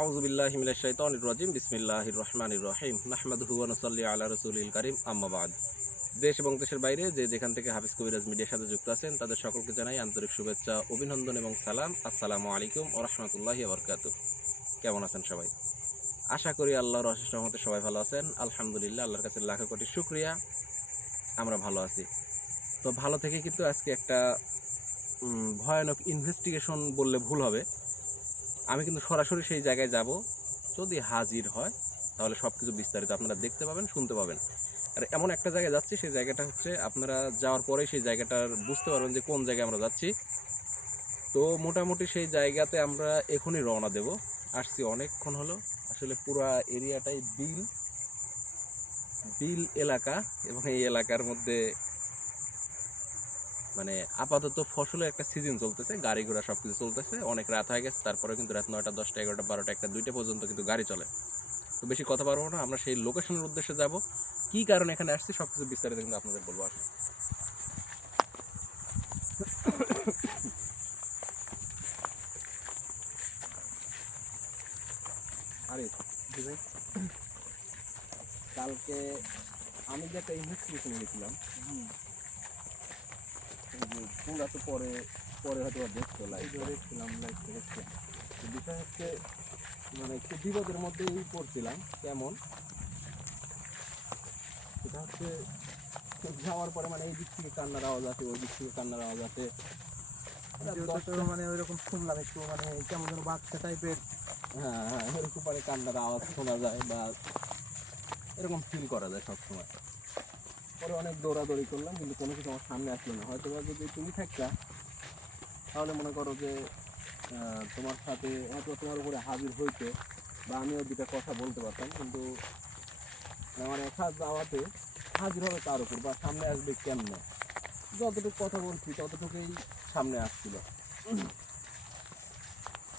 আউযু বিল্লাহি মিনাশ শাইতানির রাজিম। বিসমিল্লাহির রহমানির রহিম। নাহমাদুহু ওয়া নুসাল্লি আলা রাসূলিল কারীম। আম্মা বা'দ। দেশ এবং দেশের বাইরে যে যেখান থেকে হাফিজ কবিরাজ মিডিয়ার সাথে যুক্ত আছেন তাদের সকলকে জানাই আন্তরিক শুভেচ্ছা, অভিনন্দন এবং সালাম। আসসালামু আলাইকুম ওয়া রাহমাতুল্লাহি ওয়া বারাকাতুহু। কেমন আছেন সবাই? আশা করি আল্লাহর অশেষ রহমতে সবাই ভালো আছেন। আলহামদুলিল্লাহ, আল্লাহর কাছে লাখো কোটি শুকরিয়া আমরা ভালো আছি। তো ভালো থেকে কিন্তু আজকে একটা ভয়ানক ইনভেস্টিগেশন বললে ভুল হবে। আমি কিন্তু সরাসরি সেই জায়গায় যাব। যদি হাজির হয় তাহলে সবকিছু বিস্তারিত আপনারা দেখতে পাবেন, শুনতে পাবেন। আর এমন একটা জায়গায় যাচ্ছি, সেই জায়গাটা হচ্ছে আপনারা যাওয়ার পরেই সেই জায়গাটার বুঝতে পারবেন যে কোন জায়গায় আমরা যাচ্ছি। তো মোটামুটি সেই জায়গাতে আমরা এখনই রওনা দেব। আসছি অনেকক্ষণ হলো। আসলে পুরা এরিয়াটাই বিল, বিল এলাকা এবং এই এলাকার মধ্যে মানে আপাতত ফসলের একটা সিজন চলতেছে, গাড়ি ঘোড়া সবকিছু চলতেছে। অনেক রাত হয়ে গেছে, তারপরেও কিন্তু রাত ৯টা, ১০টা, ১১টা, ১২টা, ১টা, ২টা পর্যন্ত কিন্তু গাড়ি চলে। তো বেশি কথা পারবো না, আমরা সেই লোকেশনের উদ্দেশ্যে যাব। কি কারণে এখানে আসছি সবকিছু বিস্তারিত কিন্তু আপনাদের বলবো। আসুন। আরে জি ভাই, কালকে আমি যে একটা ইনভেস্টিগেশনে গেছিলাম, এই যে তোমরা তো পরে পরে হয়তো দেখছো, লাইভ দেখছিলাম, লাইভ দেখছিলাম। তো বিষয় হচ্ছে মানে একটু বিপদের মধ্যেই পড়ছিলাম। কেমন সেটা হচ্ছে, যাওয়ার পরে মানে এই দিক থেকে কান্নার আওয়াজ আসে, ওই দিক থেকে কান্নার আওয়াজ আসে। মানে ওইরকম শুনলাম একটু, মানে কেমন যেন বাচ্চা টাইপের। হ্যাঁ হ্যাঁ, এরকম মানে কান্নার আওয়াজ শোনা যায় বা এরকম ফিল করা যায় সবসময়। পরে অনেক দৌড়াদৌড়ি করলাম কিন্তু কোনো কিছু আমার সামনে আসলো না। হয়তো বা যদি তুমি থাকতা তাহলে মনে করো যে তোমার সাথে হয়তো তোমার উপরে হাজির হইতো বা আমিও দুটা কথা বলতে পারতাম। কিন্তু আমার একা যাওয়াতে হাজির হবে তার উপর বা সামনে আসবে কেমনে, যতটুকু কথা বলছি ততটুকুই সামনে আসছিল।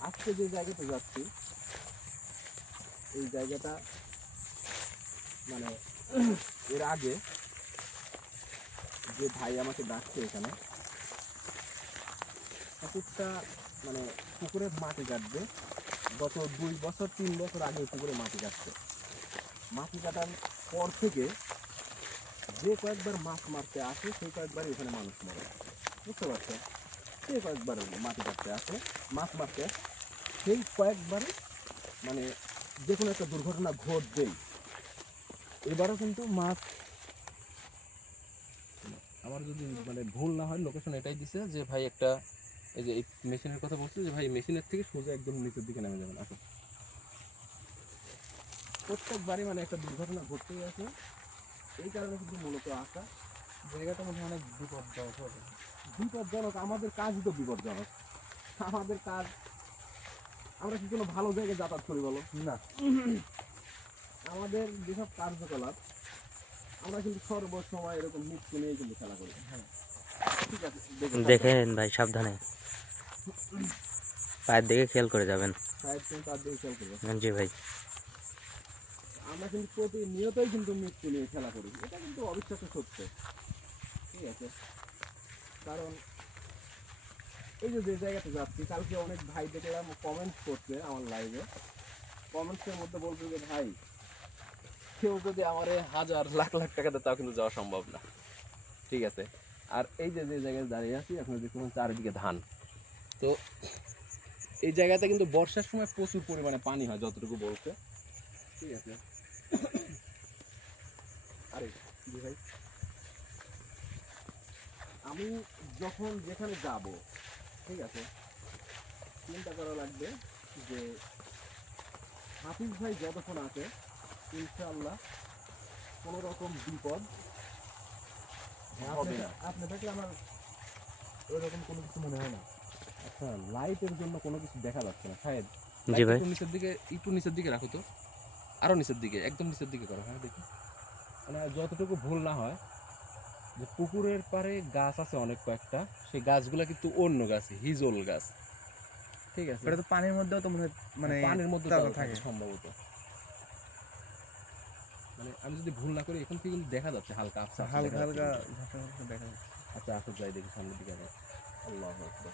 আজকে যে জায়গাতে যাচ্ছি এই জায়গাটা মানে এর আগে যে ভাই আমাকে ডাকছে এখানে পুকুরটা মানে পুকুরের মাটি কাটবে। গত 2 বছর 3 বছর আগে পুকুরে মাটি কাটছে। মাটি কাটার পর থেকে যে কয়েকবার মাছ মারতে আসে সেই কয়েকবার এখানে মানুষ মরে, বুঝতে পারছো? যে কয়েকবার মাটি কাটতে আসে, মাছ মারতে, সেই কয়েকবারই মানে যে কোনো একটা দুর্ঘটনা ঘটবেই। এবারও কিন্তু মাছ, আমার যদি মানে ভুল না হয় লোকেশন এটাই দিছে যে ভাই একটা, এই যে এই মেশিনের কথা বলছি যে ভাই মেশিনের থেকে সোজা একদম নিচের দিকে নেমে যাবেন। আসো, প্রত্যেকবারই মানে একটা দুর্ঘটনা ঘটতেই আছে। এই কারণে কিন্তু মূলত আসা। জায়গাটা মধ্যে অনেক বিপজ্জনক হবে। বিপজ্জনক, আমাদের কাজই তো বিপজ্জনক। আমাদের কাজ, আমরা কি কোনো ভালো জায়গায় যাতায়াত করি বলো? না, আমাদের যেসব কার্যকলাপ, আমরা কিন্তু সর্বসময় এরকম মৃত্যু নিয়ে কিন্তু খেলা করি। হ্যাঁ। ঠিক আছে, দেখে সাবধানে। দেখেন ভাই, সাবধানে পায়ের দিকে খেয়াল করে যাবেন। সাহেব তুমি তার দিকে খেয়াল করবে। জি ভাই। আমরা কিন্তু প্রতিনিয়তই কিন্তু মৃত্যু নিয়ে খেলা করি, এটা কিন্তু অবিশ্বাস্য সত্য। ঠিক আছে, কারণ এই যে যে জায়গাতে যাচ্ছি, কালকে অনেক ভাই দেখলাম কমেন্টস করছে আমার লাইভে। কমেন্টসের মধ্যে বলছে যে ভাই, কেউ যদি আমারে হাজার লাখ লাখ টাকা দেয় তাও কিন্তু যাওয়া সম্ভব না। ঠিক আছে, আর এই যে যে জায়গায় দাঁড়িয়ে আছি এখন দেখুন চারিদিকে ধান। তো এই জায়গাতে কিন্তু বর্ষার সময় প্রচুর পরিমাণে পানি হয় যতটুকু বলছে। ঠিক আছে, আরে জি ভাই, আমি যখন যেখানে যাব, ঠিক আছে, চিন্তা করা লাগবে যে হাফিজ ভাই যতক্ষণ আছে ইনশাআল্লাহ কোনো রকম বিপদ হবে না। আপনি থাকলে আমার ওইরকম কোনো কিছু মনে হয় না। আচ্ছা, লাইটের জন্য কোনো কিছু দেখা যাচ্ছে না সাহেব। জি লাইট ভাই। একটু নিচের দিকে, একটু নিচের দিকে রাখো তো, আরো নিচের দিকে, একদম নিচের দিকে করো। হ্যাঁ দেখি, মানে যতটুকু ভুল না হয়, যে পুকুরের পাড়ে গাছ আছে অনেক কয়েকটা, সেই গাছগুলা কিন্তু অন্য গাছ, হিজল গাছ। ঠিক আছে, ওটা তো পানির মধ্যেও তো মনে হয়, মানে পানির মধ্যে চারা তাও থাকে থাকে। সম্ভবত। মানে আমি যদি ভুল না করি এখান থেকে কিন্তু দেখা যাচ্ছে, হালকা আবসা আবসা দেখা হালকা যাচ্ছে হালকা কিন্তু। ঝাপসা ঝাপসা দেখা যাচ্ছে। আচ্ছা আসো যাই দেখি সামনের দিকে আগে। আল্লাহু আকবার।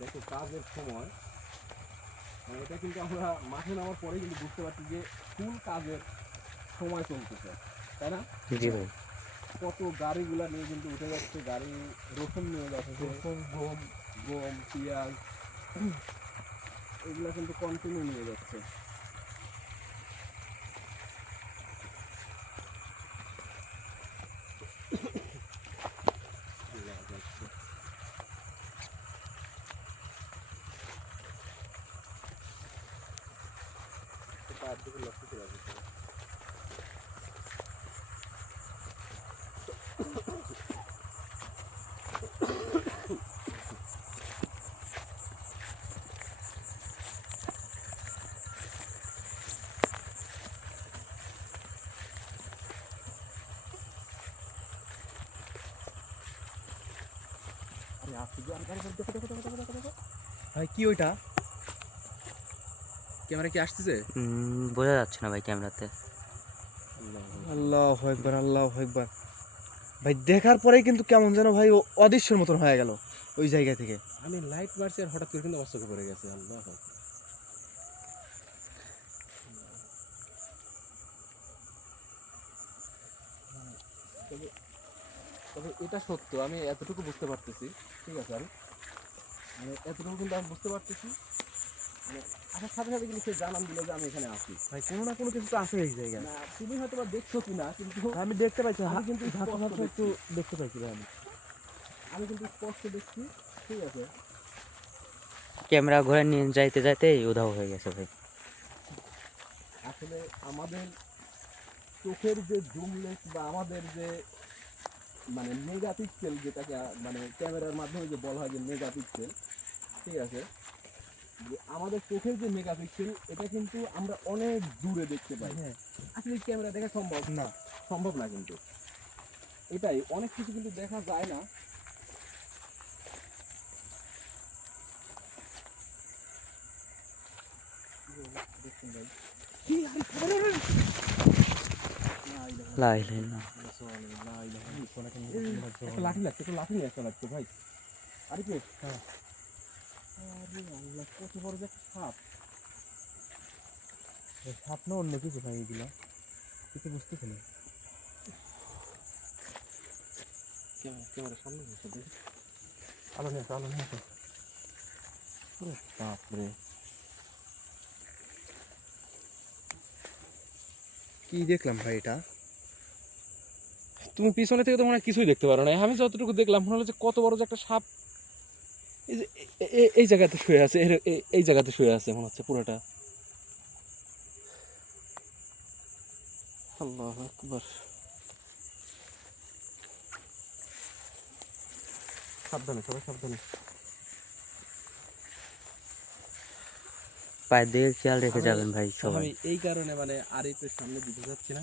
দেখো কাজের সময় মানে এটা কিন্তু আমরা মাঠে নামার পরে কিন্তু বুঝতে পারছি যে ফুল কাজের সময় চলতেছে, তাই না? জি ভাই। কত গাড়িগুলা নিয়ে কিন্তু উঠে যাচ্ছে, গাড়ি রসুন নিয়ে যাচ্ছে, রসুন, গম, গম, পেঁয়াজ, এগুলা কিন্তু কন্টিনিউ নিয়ে যাচ্ছে। ভাই কি ওইটা? ক্যামেরা কি আসতেছে? বোঝা যাচ্ছে না ভাই ক্যামেরাতে। আল্লাহু আকবার, আল্লাহু আকবার। ভাই দেখার পরেই কিন্তু কেমন যেন ভাই অদৃশ্যের মতন হয়ে গেল ওই জায়গা থেকে। আমি লাইট মারছি আর হঠাৎ করে কিন্তু আমার চোখে পড়ে গেছে। আল্লাহ আকবার। তবে তবে এটা সত্য, আমি এতটুকু বুঝতে পারতেছি, ঠিক আছে? আমি মানে এতটুকু কিন্তু আমি বুঝতে পারতেছি, মানে আসার সাথে সাথে কিন্তু সে জানান দিল যে আমি এখানে আছি। ভাই কোনো না কোনো কিছু তো আছে এই জায়গায়। না তুমি হয়তো বা দেখছো কিনা, কিন্তু আমি দেখতে পাইছি, আমি কিন্তু ঝাঁকা স্পষ্ট ঝাঁকা একটু দেখছি। দেখতে পাইছি ভাই আমি। আমি কিন্তু স্পষ্ট দেখছি, ঠিক আছে? ক্যামেরা ঘুরে নিয়ে যাইতে যাইতেই উধাও হয়ে গেছে ভাই। আসলে আমাদের চোখের যে জুম লেন্স বা আমাদের যে মানে মেগা পিক্সেল, যেটাকে মানে ক্যামেরার মাধ্যমে যে বলা হয় যে মেগা পিক্সেল, ঠিক আছে? যে আমাদের চোখের যে মেগা পিক্সেল, এটা কিন্তু আমরা অনেক দূরে দেখতে পাই। হ্যাঁ। আসলে ক্যামেরা দেখা সম্ভব না। সম্ভব না কিন্তু, এটাই অনেক কিছু কিন্তু দেখা যায় না। দেখছেন ভাই? কি আরে আরে, আরে, লা ইলাহা লা ইলাহা ইল্লাল্লাহ। ইল্লাল্লাহ, লা ইলাহা ইল্লাল্লাহ। একটা লাঠি লাগছে, একটা লাঠি নিয়ে আসতে লাগতো ভাই। আরে কি? হ্যাঁ। আরে আল্লাহ, কত বড় যে একটা সাপ! ভাই সাপ না অন্য কিছু ভাই এগুলা, কিছু বুঝতেছি না। ক্যামেরা সামনে বসে দেখি। আলো নিয়ে আসো, আলো নিয়ে আসো। ওরে বাপরে! কি দেখলাম ভাই এটা? তুমি পিছনে থেকে তো মনে হয় কিছুই দেখতে পারো না। আমি যতটুকু দেখলাম মনে হলো যে কত বড় যে একটা সাপ এই যে এই জায়গাতে শুয়ে আছে, এই জায়গাতে শুয়ে আছে মনে হচ্ছে পুরোটা। আল্লাহু আকবার। সাবধানে, সবাই সাবধানে। পায়ের দিকে খেয়াল রেখে আমি যাবেন ভাই সবাই। আমি এই কারণে মানে আরিফের সামনে দিতে যাচ্ছি না,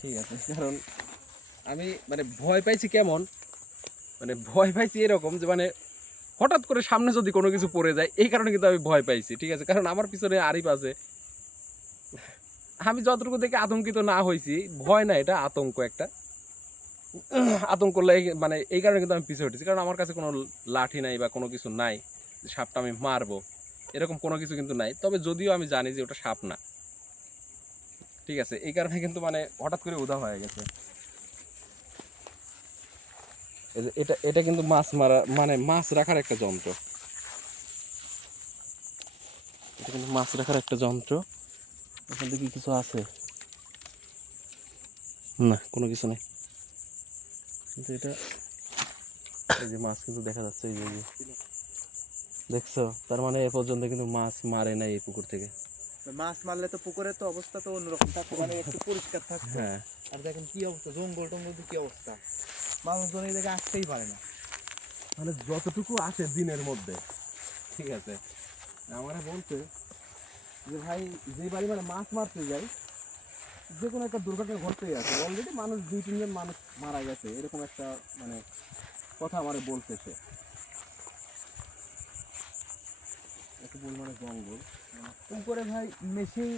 ঠিক আছে? কারণ আমি মানে ভয় পাইছি কেমন, মানে ভয় পাইছি এরকম যে মানে হঠাৎ করে সামনে যদি কোনো কিছু পড়ে যায়, এই কারণে কিন্তু আমি ভয় পাইছি, ঠিক আছে? কারণ আমার পিছনে আরিফ আছে। আমি যতটুকু দেখে আতঙ্কিত না হয়েছি, ভয় না, এটা আতঙ্ক একটা। আতঙ্ক মানে এই কারণে কিন্তু আমি পিছিয়ে উঠেছি, কারণ আমার কাছে কোনো লাঠি নাই বা কোনো কিছু নাই যে সাপটা আমি মারবো, এরকম কোনো কিছু কিন্তু নাই। তবে যদিও আমি জানি যে ওটা সাপ না, ঠিক আছে? এই কারণে কিন্তু মানে হঠাৎ করে উধাও হয়ে গেছে। এই যে এটা এটা কিন্তু মাছ মারা মানে মাছ রাখার একটা যন্ত্র, এটা কিন্তু মাছ রাখার একটা যন্ত্র। এখান থেকে কিছু আছে? না, কোনো কিছু নেই, কিন্তু এটা এই যে মাছ কিন্তু দেখা যাচ্ছে, এই যে দেখছো? তার মানে এ পর্যন্ত কিন্তু মাছ মারে নাই এই পুকুর থেকে। মাছ মারলে তো পুকুরের তো অবস্থা তো অন্যরকম থাকতো, মানে একটু পরিষ্কার থাকতো। হ্যাঁ, আর দেখেন কি অবস্থা, জঙ্গল টঙ্গল কি অবস্থা, মানুষজন এই জায়গায় আসতেই পারে না। মানে যতটুকু আসে দিনের মধ্যে, ঠিক আছে? আমারে বলছে যে ভাই, যে বাড়ি মানে মাছ মারতে যাই, যে কোনো একটা দুর্ঘটনা ঘটতেই আছে। অলরেডি মানুষ 2-3 জন মানুষ মারা গেছে, এরকম একটা মানে কথা আমারে বলছে সে। এত পরিমাণে জঙ্গল। পুকুরে ভাই মেশিন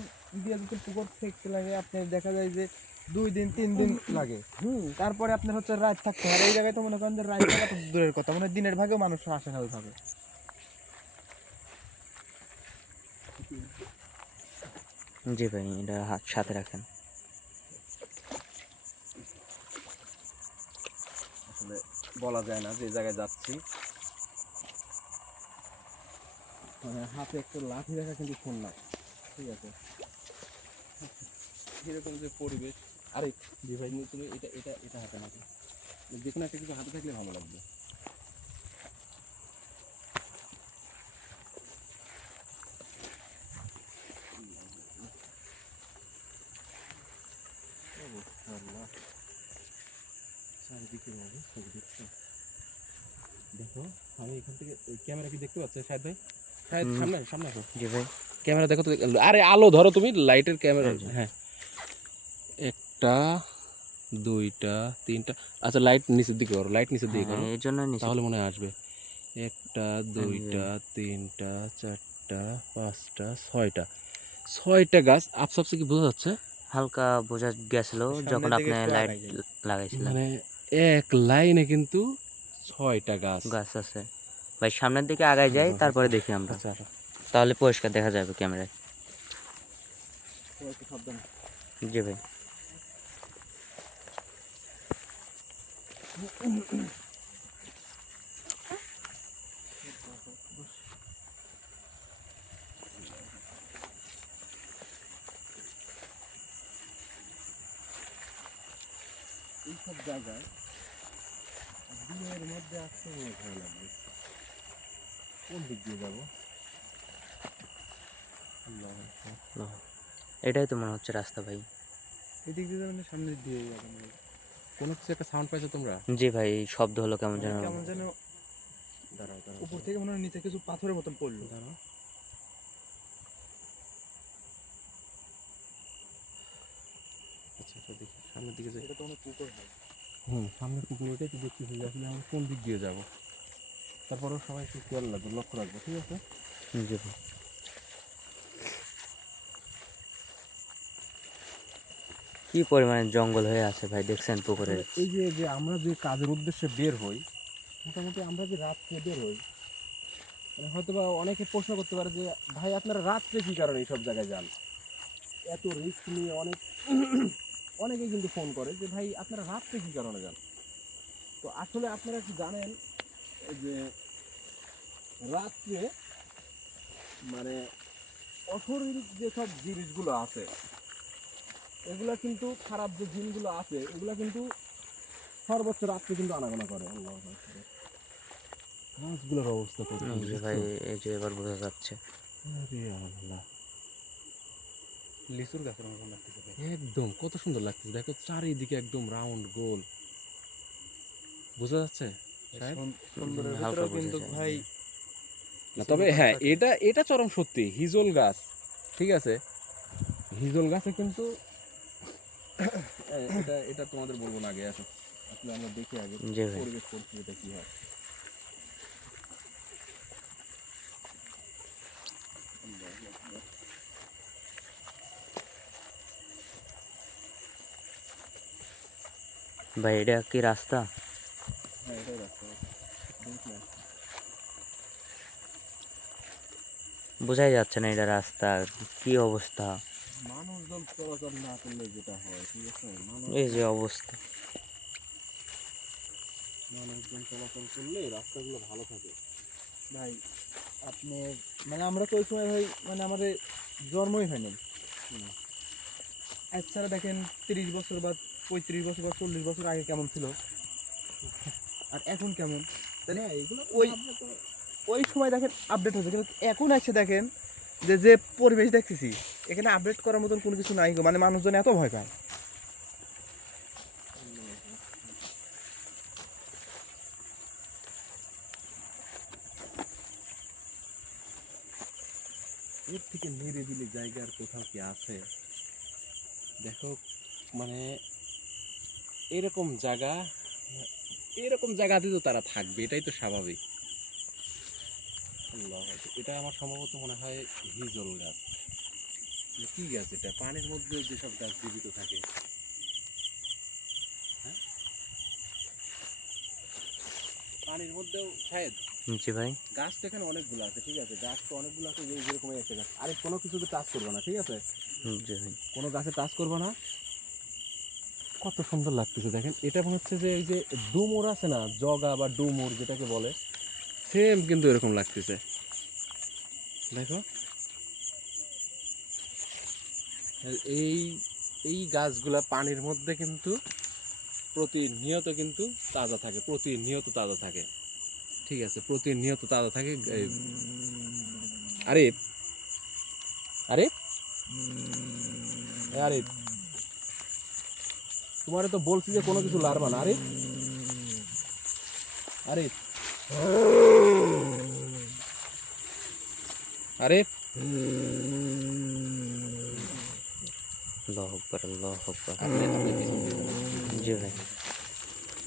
দিয়ে যদি পুকুর সেকতে লাগে, আপনার দেখা যায় যে 2 দিন 3 দিন লাগে। তারপরে আপনার হচ্ছে রাত থাকতে হয়। আর এই জায়গায় তো মনে করেন যে রাত থাকা তো দূরের কথা, মানে দিনের ভাগেও মানুষ আসে না ওইভাবে। জি ভাই, এটা হাত সাথে রাখেন। আসলে বলা যায় না যে জায়গায় যাচ্ছি, মানে হাতে একটু লাঠি রাখা কিন্তু ফোন না, ঠিক আছে। এরকম যে পরিবেশ। আরে জি ভাই, তুমি এটা এটা এটা হাতে নাও, যে কোনো একটা কিছু হাতে থাকলে ভালো লাগবে। আল্লাহ, চারিদিকে ভাবে ছবি দেখছো, দেখো। আমি এখান থেকে ক্যামেরা কি দেখতে পাচ্ছ শাহেদ ভাই? শাহেদ হুম, সামনে সামনে আসো, জি ভাই। ক্যামেরা দেখো তো। আরে আলো ধরো তুমি, লাইটের ক্যামেরা। এই যে, হ্যাঁ, একটা, দুইটা, তিনটা। আচ্ছা লাইট নিচের দিকে করো, লাইট নিচের হ্যাঁ দিকে হ্যাঁ, করো, এর জন্য নিচে। তাহলে মনে হয় আসবে। একটা, জি দুইটা, ভাই, তিনটা, চারটা, পাঁচটা, ছয়টা। ছয়টা গাছ। আপসাপসে কি বোঝা যাচ্ছে? হালকা বোঝা গেছিল যখন সামনের দিকে আপনি একটু লাইট আগাই যাই। লাগাইছিলেন। মানে এক লাইনে কিন্তু ছয়টা গাছ। গাছ আছে ভাই, সামনের দিকে আগায় যাই, তারপরে দেখি আমরা, আচ্ছা আচ্ছা, তাহলে পরিষ্কার দেখা যাবে ক্যামেরায়। সবাই একটু সাবধান। জি ভাই। এইসব জায়গায় দিনের মধ্যে আসতে আমার ভয় লাগবে। কোন দিক দিয়ে যাবো? আল্লাহ আকবার। ও, এটাই তো মনে হচ্ছে রাস্তা ভাই। এদিক দিয়ে যাবেন না সামনের দিয়ে যাবেন ভাই? কোনো কিছু একটা সাউন্ড পাইছো তোমরা? জি ভাই, শব্দ হলো কেমন মানে যেন। কেমন যেন দাঁড়াও দাঁড়াও উপর দাঁড়াও থেকে মনে হয় নিচে কিছু পাথরের মতন পড়লো। দাঁড়াও। আচ্ছা আচ্ছা, দেখি সামনের দিকে যাই। এটা তো অনেক পুকুর হয়। সামনে পুকুর, ওইটাই তো দেখতেছি যে আসলে আমরা কোন দিক দিয়ে যাবো। তারপরেও সবাই একটু খেয়াল রাখবো, লক্ষ্য রাখবো, ঠিক আছে? জি ভাই। কি পরিমাণে জঙ্গল হয়ে আছে ভাই, দেখছেন পুকুরের। আসলে এই যে যে আমরা যে কাজের উদ্দেশ্যে বের হই, মোটামুটি আমরা যে রাত্রে বের হই, মানে হয়তো বা অনেকে প্রশ্ন করতে পারে যে ভাই আপনারা রাত্রে কি কারণে এইসব জায়গায় যান, এত রিস্ক নিয়ে। অনেকেই কিন্তু ফোন করে যে ভাই আপনারা রাত্রে কি কারণে যান। তো আসলে আপনারা কি জানেন যে রাত্রে মানে অশরীরিক যেসব জিনিসগুলো আছে, এগুলা কিন্তু খারাপ যে জিনগুলো আছে, এগুলা কিন্তু সর্বোচ্চ রাত্রে কিন্তু আনাগোনা করে। আল্লাহু আকবার। গাছগুলোর অবস্থা কত এই সুন্দর যে ভাই, দেখছো? এই যে এবার বোঝা যাচ্ছে। আরে আল্লাহ, লিচুর গাছের মতন লাগতেছে ভাই। একদম কত সুন্দর লাগতেছে, দেখো চারিদিকে একদম রাউন্ড গোল। বোঝা যাচ্ছে শাহেদ? সুন্দরের হালকা ভিতরেও বোঝা কিন্তু যায়। ভাই না কিছু তবে লুকানো হ্যাঁ, থাকে। এটা এটা চরম সত্যি, হিজল গাছ, ঠিক আছে। হিজল গাছে কিন্তু এটা এটা তোমাদের বলবো না, আগে আসো। আসলে আমরা দেখি আগে জি ভাই। পরিবেশ পরিস্থিতিটা কি হয়। ভাই, এটা কি রাস্তা? হ্যাঁ এটাই রাস্তা, দেখ না। বোঝাই যাচ্ছে না এটা রাস্তা, কি অবস্থা। মানুষজন চলাচল না করলে যেটা হয়, ঠিক আছে, এই যে অবস্থা। মানুষজন চলাচল করলে রাস্তাগুলো ভালো থাকে। ভাই আপনি মানে আমরা তো ওই সময় ভাই মানে আমাদের জন্মই হয়নি। হুম। আচ্ছা দেখেন 30 বছর বা 35 বছর বা 40 বছর আগে কেমন ছিল আর এখন কেমন, তাহলে হ্যাঁ এগুলো তো ওই ভাবলে তো। ওই সময় দেখেন আপডেট হচ্ছে, কিন্তু এখন এসে দেখেন যে যে পরিবেশ দেখতেছি এখানে আপডেট করার মতন কোনো কিছু নাই গো, মানে মানুষজন এত ভয় পায়। এর থেকে নিরিবিলি জায়গা আর কোথাও কি আছে? দেখো, মানে এরকম জায়গা, এরকম জায়গাতে তো তারা থাকবে, এটাই তো স্বাভাবিক। আল্লাহ আকবার। এটা আমার সম্ভবত মনে হয় হিজল গাছ। কি গাছ এটা, পানির মধ্যে যেসব গাছ জীবিত থাকে? হ্যাঁ, পানির মধ্যেও শায়দ জি ভাই। গাছ তো এখানে অনেকগুলো আছে, ঠিক আছে, গাছ তো অনেকগুলো আছে, যেরকম এই একটা গাছ, আরে কোনো কিছুতে টাচ করবো না, ঠিক আছে, জি ভাই। কোনো গাছে টাচ করবো না। কত সুন্দর লাগতেছে দেখেন, এটা মনে হচ্ছে যে এই যে ডুমুর আছে না, জগা বা ডুমুর যেটাকে বলে, সেম কিন্তু এরকম লাগতেছে, দেখো। এই এই গাছগুলা পানির মধ্যে কিন্তু প্রতিনিয়ত কিন্তু তাজা থাকে, প্রতিনিয়ত তাজা থাকে, ঠিক আছে, প্রতিনিয়ত তাজা থাকে। আরে আরে আরে তোমারে তো বলছি যে কোনো কিছু লারবা না। আরে আরে আরে আল্লাহু আকবার, আল্লাহু আকবার। আপনি পিছন দিয়ে যাবেন। জি ভাই।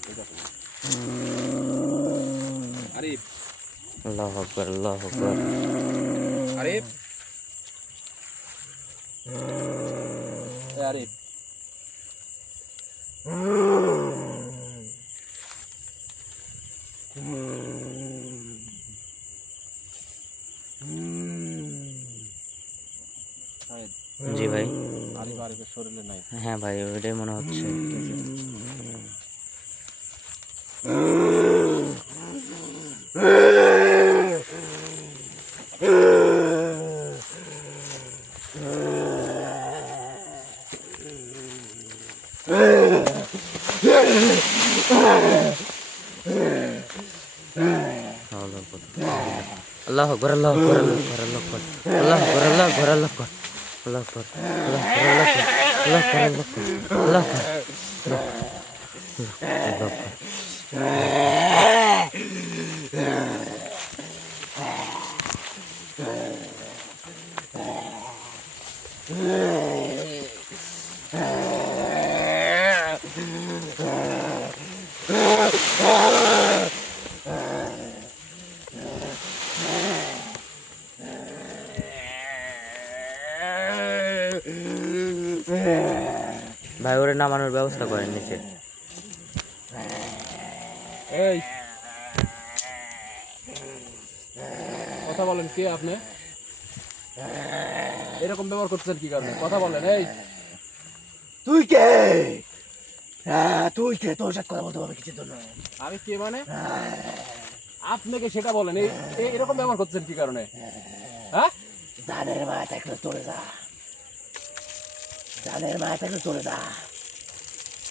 ঠিক আছে। আরে আল্লাহু আকবার, আল্লাহু আকবার। আরে আরে জি ভাই। আরিফ আরিফের শরীরে নাই। হ্যাঁ ভাই, ওইটাই মনে হচ্ছে। আল্লাহু আকবার, আল্লাহু আকবার, আল্লাহু আকবার, আল্লাহু আকবার, আল্লাহু আকবার, আল্লাহু আকবার, আল্লাহু আকবার, আল্লাহু আকবার, আল্লাহু আকবার, আল্লাহু আকবার, আল্লাহু আকবার, আল্লাহু আকবার, আল্লাহু আকবার। ভাই ওরে নামানোর ব্যবস্থা করেন নিচে। এই কথা বলেন, কে আপনি? এরকম ব্যবহার করতেছেন কি কারণে? কথা বলেন। এই তুই কে? তুই কে? তোর সাথে কথা বলতে হবে কিছু জন্য? আমি কে মানে? আপনাকে সেটা বলেন। এই এরকম ব্যবহার করতেছেন কি কারণে? হ্যাঁ, জানের মায়া থাকলে চলে যা, জানের মায়া থাকলে চলে যা।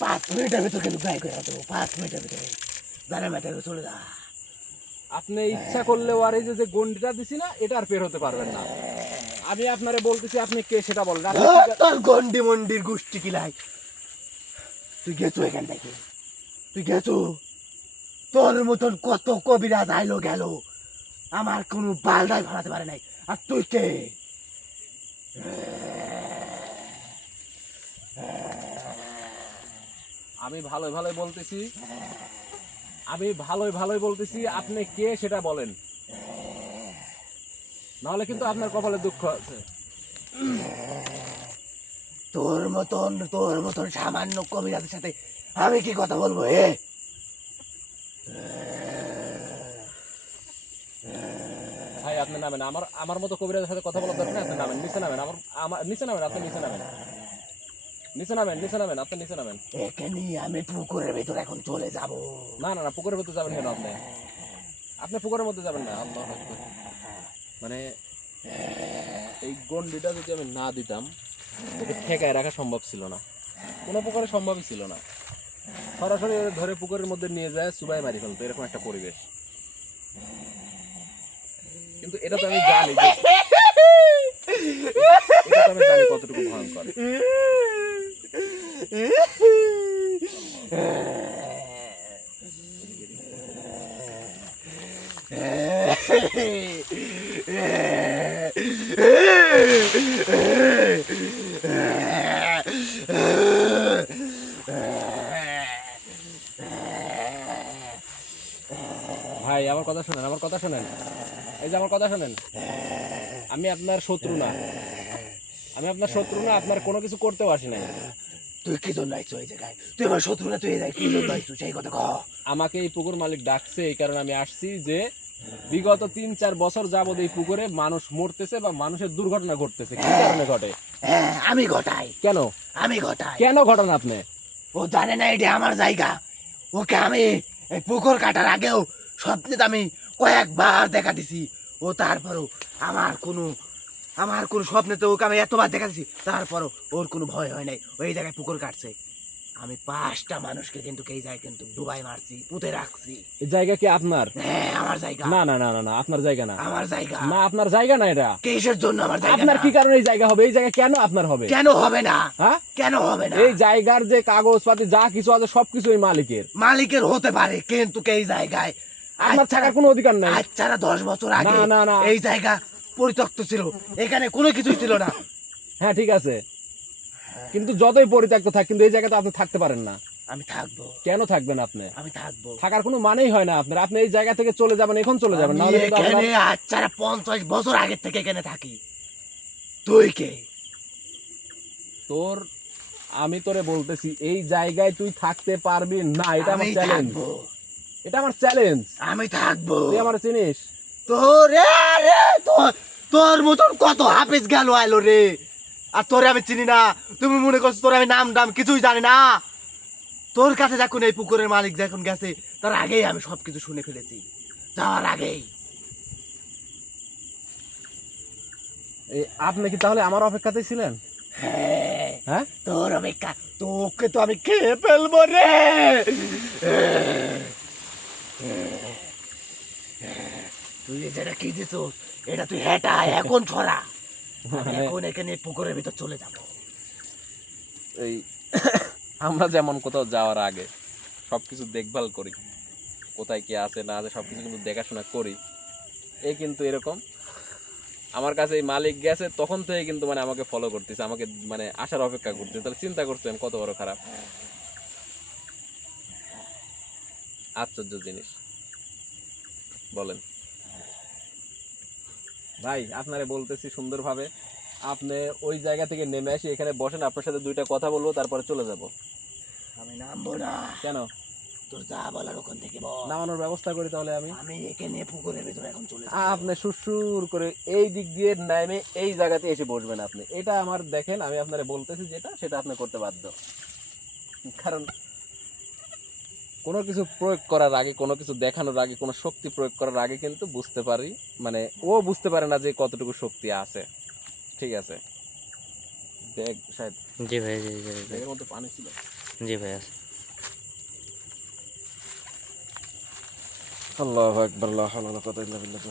5 মিনিটের ভিতর কিন্তু গায়ে করে দেবো, 5 মিনিটের ভিতরে জানের মায়া থাকলে চলে যা। আপনি ইচ্ছা করলেও আর এই যে যে গন্ডিটা দিছি না, এটা আর বের হতে পারবেন না। আমি আপনারে বলতেছি, আপনি কে সেটা বলেন। আপনি তোর গন্ডি মন্ডির গোষ্ঠী কিলাই, তুই গেছো এখান থেকে, তুই গেছো। তোর মতন কত কবিরাজ আইলো গেল, আমার কোনো বালদাই ভাড়াতে পারে নাই। আর তুই কে? আমি ভালোই ভালোই বলতেছি, আমি ভালোই ভালোই বলতেছি, আপনি কে সেটা বলেন, নাহলে কিন্তু আপনার কপালে দুঃখ আছে। তোর মতন সামান্য কবিরাজের সাথে আমি কি কথা বলবো? ভাই আপনি নামেন, আমার আমার মতো কবিরাজের সাথে কথা বলার দরকার নেই। আপনি নামেন, নিচে নামেন, আমার নিচে নামেন, আপনি নিচে নামেন, নিচে নামেন, নিচে নামেন, আপনি নিচে নামেন। একে নিয়ে আমি পুকুরের ভেতর এখন চলে যাব। না না না, পুকুরের মধ্যে যাবেন কেন আপনি? আপনি পুকুরের মধ্যে যাবেন না। আল্লাহু আকবার। মানে এই গন্ডিটা যদি আমি না দিতাম, ওকে ঠেকায় রাখা সম্ভব ছিল না, কোনো প্রকারে সম্ভবই ছিল না। সরাসরি ওরে ধরে পুকুরের মধ্যে নিয়ে যায় চুবাই মারি ফেলতো, এরকম একটা পরিবেশ। কিন্তু এটা তো আমি জানি যে, এটা তো আমি জানি কতটুকু ভয়ঙ্কর। ভাই আমার কথা শোনেন, আমার কথা শোনেন, এই যে আমার কথা শোনেন, আমি আপনার শত্রু না, আমি আপনার শত্রু না, আপনার কোনো কিছু করতেও আসি নাই। তুই কি জন্য আইছো এই জায়গায়? তুই আমার শত্রু না, তুই এই জায়গায় কি জন্য আইছো সেই কথা কহ। আমাকে এই পুকুর মালিক ডাকছে, এই কারণে আমি আসছি যে বিগত 3-4 বছর যাবত এই পুকুরে মানুষ মরতেছে বা মানুষের দুর্ঘটনা ঘটতেছে, কি কারণে ঘটে? হ্যাঁ আমি ঘটাই, কেন আমি ঘটাই। কেন ঘটান আপনি? ও জানে না এটা আমার জায়গা। ওকে আমি এই পুকুর কাটার আগেও স্বপ্নে আমি কয়েকবার দেখা দিছি। ও তারপরও আমার কোনো স্বপ্নে তো ওকে আমি এতবার দেখা দিছি, তারপরও ওর কোনো ভয় হয় নাই। ওই জায়গায় পুকুর কাটছে। আমি 5টা মানুষকে কিন্তু এই জায়গায় কিন্তু ডুবাই মারছি, পুঁতে রাখছি। এই জায়গা কি আপনার? হ্যাঁ আমার জায়গা। না না না না না, আপনার জায়গা না। আমার জায়গা। না, আপনার জায়গা না এটা। কিসের জন্য আমার জায়গা? আপনার না? কি কারণে এই জায়গা হবে? এই জায়গা কেন আপনার হবে? কেন হবে না? হ্যাঁ, কেন হবে না? এই জায়গার যে কাগজপাতি যা কিছু আছে সবকিছু এই মালিকের। মালিকের হতে পারে, কিন্তু এই জায়গায় আপনার থাকার কোনো অধিকার নাই। আচ্ছা 10 বছর আগে না, না, না। এই জায়গা পরিত্যক্ত ছিল, এখানে কোনো কিছুই ছিল না। হ্যাঁ ঠিক আছে, কিন্তু যতই পরিত্যক্ত থাক, কিন্তু এই জায়গাতে আপনি থাকতে পারেন না। আমি থাকবো। কেন থাকবেন আপনি? আমি থাকবো। থাকার কোনো মানেই হয় না আপনার। আপনি এই জায়গা থেকে চলে যাবেন, এখন চলে যাবেন, আমি নাহলে কিন্তু এখানে আপনার। আচ্ছা 50 বছর আগে থেকে এখানে থাকি। তুই কে? তোর, আমি তোরে বলতেছি এই জায়গায় তুই থাকতে পারবি না, এটা আমার আমি চ্যালেঞ্জ। থাকবো। এটা আমার চ্যালেঞ্জ। আমি থাকবো। তুই আমার চিনিস? তোরে রে তোর মতন কত হাফিজ গেল আইলো রে, আর তোরে আমি চিনি না। তুমি মনে করছো তোর আমি নাম দাম কিছুই জানি না? তোর কাছে যখন এই পুকুরের মালিক যখন গেছে, তার আগেই আমি সবকিছু শুনে ফেলেছি, যাওয়ার আগেই। আপনি কি তাহলে আমার অপেক্ষাতেই ছিলেন? হ্যাঁ, হ্যাঁ, তোর অপেক্ষা, তোকে তো আমি খেয়ে ফেলবো রে। তুই যেটা কি দিছ, এটা তুই হেঁটা এখন ছড়া। আমি এখন এখানে পুকুরের ভিতর চলে যাবো। এই আমরা যেমন কোথাও যাওয়ার আগে সবকিছু দেখভাল করি, কোথায় কি আছে না আছে সবকিছু কিন্তু দেখাশোনা করি। এই কিন্তু এরকম আমার কাছে এই মালিক গেছে তখন থেকে কিন্তু মানে আমাকে ফলো করতেছে, আমাকে মানে আসার অপেক্ষা করতেছে। তাহলে চিন্তা করছেন কত বড় খারাপ, আশ্চর্য জিনিস। বলেন ভাই, আপনারে বলতেছি সুন্দরভাবে, আপনি ওই জায়গা থেকে নেমে আসি এখানে বসেন, আপনার সাথে 2টা কথা বলবো, তারপরে চলে যাব। আমি নামবো না। কেন? তোর যা বলার ওখান থেকে বল। নামানোর ব্যবস্থা করি তাহলে আমি। আমি এখানে পুকুরের ভিতরে এখন চলে যাবো। আপনি সুরসুর করে এই দিক দিয়ে নেমে এই জায়গাতে এসে বসবেন আপনি। এটা আমার দেখেন, আমি আপনারে বলতেছি যেটা সেটা আপনি করতে বাধ্য। কারণ কোনো কিছু প্রয়োগ করার আগে, কোনো কিছু দেখানোর আগে, কোনো শক্তি প্রয়োগ করার আগে কিন্তু বুঝতে পারি, মানে ও বুঝতে পারে না যে কতটুকু শক্তি আছে। ঠিক আছে, দেখ শায়দ জি ভাই, জি জি জি ব্যাগের মধ্যে পানি ছিল। জি ভাই আছে। আল্লাহু আকবার, লা হাওলা ওয়ালা কুওয়াতা ইল্লা বিল্লাহ।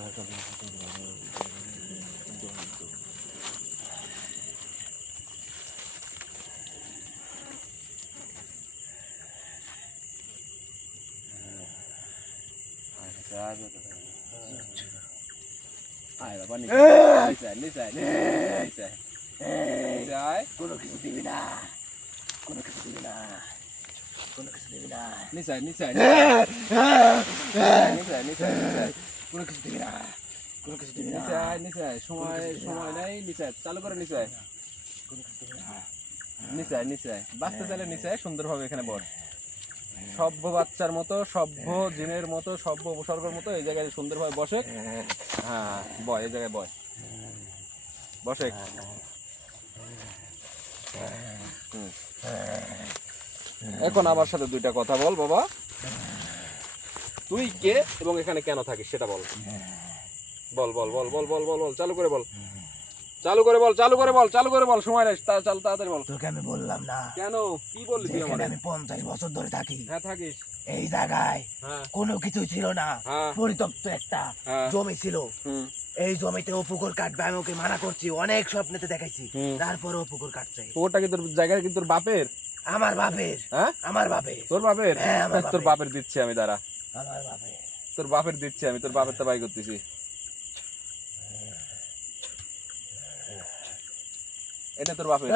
আয় বাবা, নিচে নিচে নিচে নিচে আয়। কোনো কিছু দিবি না, কোনো কিছু দিবি না, কোনো কিছু দিবি না, নিচে নিচে নিচে নিচে কোনো কিছু দিবি না, কোনো কিছু দিবি না, নিচে আয়, নিচে আয়। সময় সময় নাই, নিচে আয়। চালু করে নিচে আয়। কোনো কিছু দিবি না। নিচে আয়, নিচে আয়। বাঁচতে চাইলে নিচে আয়, সুন্দরভাবে এখানে বস। সভ্য বাচ্চার মতো, সভ্য জিনের মতো, সভ্য উপসর্গের মতো এই জায়গায় সুন্দরভাবে বসে। হ্যাঁ, বয়, এই জায়গায় বয়, বসে। হুম। এখন আমার সাথে 2টা কথা বল বাবা। তুই কে এবং এখানে কেন থাকিস সেটা বল। বল বল বল বল বল বল বল, চালু করে বল, চালু করে বল, চালু করে বল, চালু করে বল, সময় নেই, তাড়াতাড়ি বল। তোকে আমি বললাম না কেন, কি বললি তুই যেখানে আমারে? আমি 50 বছর ধরে থাকি, হ্যাঁ থাকিস। এই জায়গায় হ্যাঁ কোনো কিছু ছিল না। হ্যাঁ পরিত্যক্ত একটা হ্যাঁ। জমি ছিল। হুম এই জমিতে ও পুকুর কাটবে, আমি ওকে মানা করছি, অনেক স্বপ্নেতে দেখাইছি, হুম। তারপরে ও পুকুর কাটছে। ওটা কি তোর জায়গা, কি তোর বাপের? আমার বাপের। হ্যাঁ, আমার বাপের। তোর বাপের? হ্যাঁ, আমার তোর বাপের। বাপের দিচ্ছি আমি, দাঁড়া। আমার বাপের। তোর বাপের দিচ্ছি আমি, তোর বাপের তো বাই করতেছি। এটা তোর বাপের,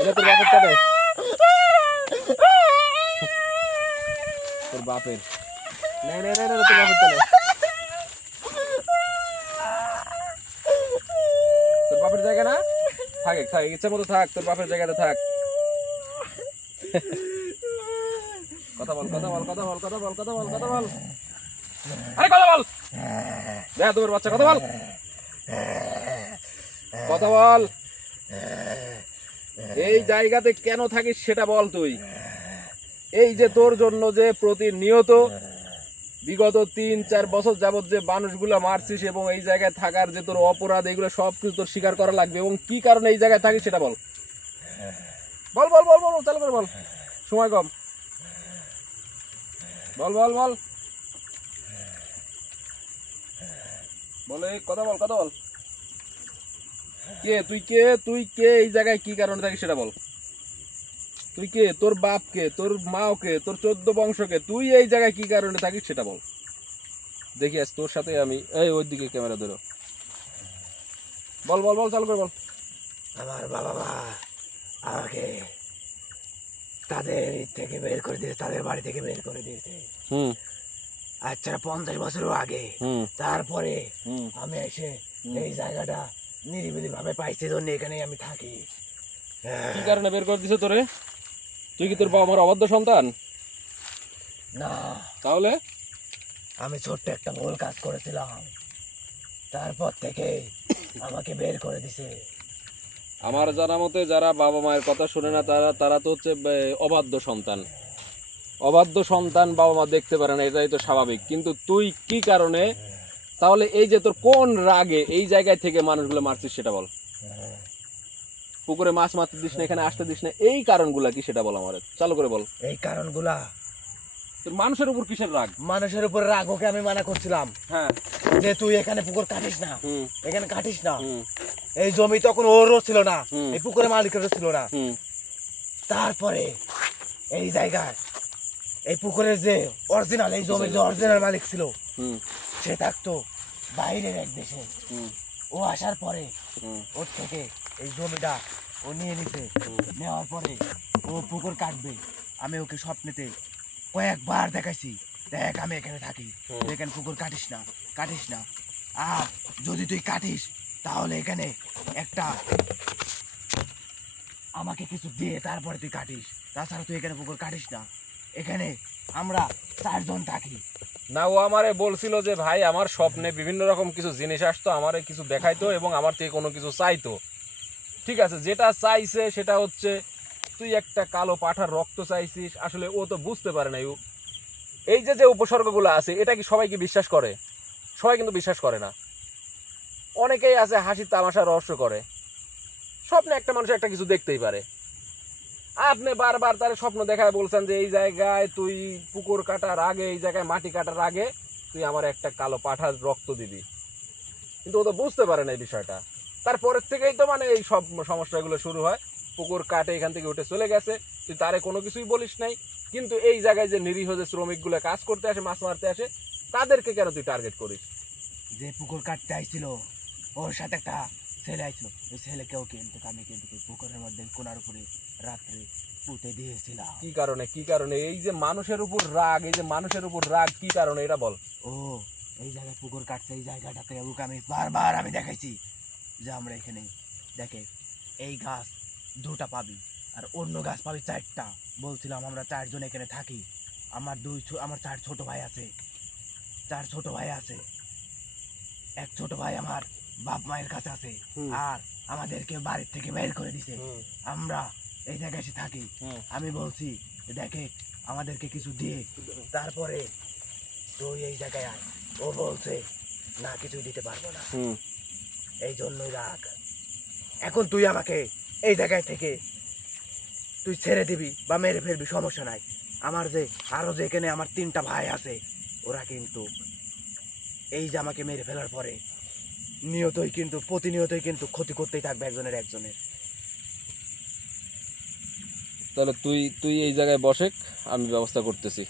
এটা তোর বাপের টাকা, তোর বাপের। নে নে নে নে, তোর বাপের টাকা, তোর বাপের জায়গা না? থাক থাক, ইচ্ছা মতো থাক, তোর বাপের জায়গাতে থাক। কথা বল, কথা বল, কথা বল, কথা বল, কথা বল, কথা বল। আরে কথা বল। দেখ তোমার বাচ্চা, কথা বল, কথা বল। এই জায়গাতে কেন থাকিস সেটা বল তুই। এই যে তোর জন্য যে প্রতিনিয়ত বিগত 3-4 বছর যাবত যে মানুষগুলা মারছিস এবং এই জায়গায় থাকার যে তোর অপরাধ, এগুলো সব কিছু তোর স্বীকার করা লাগবে এবং কি কারণে এই জায়গায় থাকিস সেটা বল। বল বল বল বল, চালু করে বল, সময় কম। বল বল বল, বলে কথা বল, কথা বল। কে তুই, কে তুই, কে এই জায়গায় কি কারণে থাকিস সেটা বল। তুই কে, তোর বাপ কে, তোর মাও কে, তোর 14 বংশ কে, তুই এই জায়গায় কি কারণে থাকিস সেটা বল। দেখি আজ তোর সাথে আমি, এই ওই দিকে ক্যামেরা ধরো, বল বল বল, চালু করে বল। আমার বাবা মা আমাকে তাদের থেকে বের করে দিয়েছে, তাদের বাড়ি থেকে বের করে দিয়েছে। হুম আচ্ছা 50 বছরও আগে। হুম তারপরে হুম আমি এসে এই জায়গাটা নিরিবিলি ভাবে পাইছি জন্য এখানেই আমি থাকি। কি কারণে বের করে দিছে তোরে? তুই কি তোর বাবা মার অবাধ্য সন্তান? না, তাহলে আমি ছোট্ট একটা ভুল কাজ করেছিলাম, তারপর থেকে আমাকে বের করে দিছে। আমার জানা মতে যারা বাবা মায়ের কথা শুনে না তারা তারা তো হচ্ছে অবাধ্য সন্তান। অবাধ্য সন্তান বাবা মা দেখতে পারে না, এটাই তো স্বাভাবিক। কিন্তু তুই কি কারণে, তাহলে এই যে তোর কোন রাগে এই জায়গায় থেকে মানুষগুলো মারছিস সেটা বল। পুকুরে মাছ মারতে দিস না, এখানে আসতে দিস না, এই কারণগুলা কি সেটা বল আমার, চালু করে বল। এই কারণগুলা, তোর মানুষের উপর কিসের রাগ? মানুষের উপর রাগ, ওকে আমি মানা করছিলাম হ্যাঁ। যে তুই এখানে পুকুর কাটিস না, হুম এখানে কাটিস না। হুম এই জমি তখন ওরও ছিল না, হুম। এই পুকুরের মালিকেরও ছিল না। হুম তারপরে এই জায়গায় এই পুকুরের যে অরিজিনাল, এই জমির যে অরিজিনাল মালিক ছিল, হুম সে থাকতো বাইরের এক দেশে। হুম ও আসার পরে হুম ওর থেকে এই জমিটা ও নিয়ে নিছে। নেওয়ার পরে ও পুকুর কাটবে, আমি ওকে স্বপ্নেতে কয়েকবার দেখাইছি, দেখ আমি এখানে থাকি, তুই এখানে পুকুর কাটিস না, কাটিস না। আর যদি তুই কাটিস তাহলে এখানে একটা আমাকে কিছু দিয়ে তারপরে তুই কাটিস, তাছাড়া তুই এখানে পুকুর কাটিস না। এখানে আমরা 4 জন থাকি। না, ও আমারে বলছিল যে ভাই আমার স্বপ্নে বিভিন্ন রকম কিছু জিনিস আসতো, আমারে কিছু দেখাইতো এবং আমার থেকে কোনো কিছু চাইতো। ঠিক আছে, যেটা চাইছে সেটা হচ্ছে তুই একটা কালো পাঠার রক্ত চাইছিস। আসলে ও তো বুঝতে পারে না। এই যে যে উপসর্গগুলো আছে এটা কি সবাইকে বিশ্বাস করে? সবাই কিন্তু বিশ্বাস করে না। অনেকেই আছে হাসি তামাশা রহস্য করে। স্বপ্নে একটা মানুষ একটা কিছু দেখতেই পারে। আপনি বারবার তার স্বপ্ন দেখায় বলছেন যে এই জায়গায় তুই পুকুর কাটার আগে, এই জায়গায় মাটি কাটার আগে তুই আমার একটা কালো পাঠার রক্ত দিবি। কিন্তু ও তো বুঝতে পারে না এই বিষয়টা। তারপরের থেকেই তো মানে এই সব সমস্যাগুলো শুরু হয়। পুকুর কাটে এখান থেকে উঠে চলে গেছে, তুই তারে কোনো কিছুই বলিস নাই। কিন্তু এই জায়গায় যে নিরীহ যে শ্রমিকগুলো কাজ করতে আসে, মাছ মারতে আসে, তাদেরকে কেন তুই টার্গেট করিস? যে পুকুর কাটতে আইছিল ওর সাথে একটা ছেলে আইছিল, ওই ছেলেকেও কিন্তু আমি কিন্তু পুকুরের মধ্যে কোনার উপরে রাত্রে পুঁতে দিয়েছিলাম। কি কারণে, কি কারণে এই যে মানুষের উপর রাগ, এই যে মানুষের উপর রাগ কি কারণে এটা বল। ও এই জায়গায় পুকুর কাটছে, এই জায়গাটাতে ওকে আমি বারবার আমি দেখাইছি যে আমরা এখানে দেখে এই গাছ 2টা পাবি আর অন্য গাছ পাবি 4টা। বলছিলাম আমরা 4 জন এখানে থাকি। আমার 4 ছোট ভাই আছে, 4 ছোট ভাই আছে। এক ছোট ভাই আমার বাপ মায়ের কাছে আছে, হুম। আর আমাদেরকে বাড়ির থেকে বের করে দিছে। হুম। আমরা এই জায়গায় এসে থাকি। হুম। আমি বলছি যে দেখে আমাদেরকে কিছু দিয়ে তারপরে তুই এই জায়গায় আয়। ও বলছে না, কিছুই দিতে পারবো না। হুম। এই জন্যই রাগ। এখন তুই আমাকে এই জায়গায় থেকে তুই ছেড়ে দিবি বা মেরে ফেলবি, সমস্যা নাই। আমার যে আরো যে এখানে আমার 3টা ভাই আছে, ওরা কিন্তু এই যে আমাকে মেরে ফেলার পরে নিয়তই কিন্তু প্রতিনিয়তই কিন্তু ক্ষতি করতেই থাকবে একজনের একজনের। তাহলে তুই তুই এই জায়গায় বসে, আমি ব্যবস্থা করতেছি।